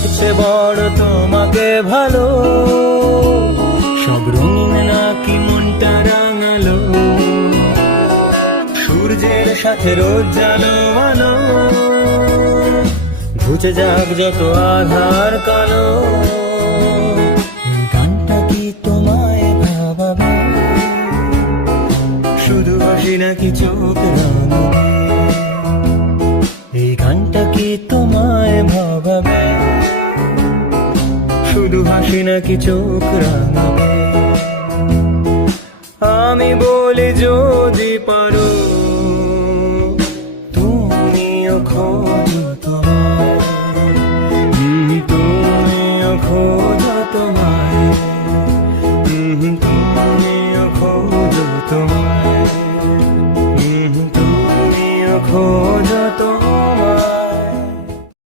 লাগছে বড় তোমাকে ভালো, সব রঙিন নাকি মনটা রাঙালো, সূর্যের সাথে রোজ জানো আলো, ঘুচে যাক যত আধার কালো। এই গানটা কি তোমায় ভাবাবে, শুধু হাসি নাকি চোখ রাঙাবে? এই গানটা কি তোমায় ভাবাবে, শুধু হাসি নাকি চোখ রাঙাবে? আমি বলি যদি পারো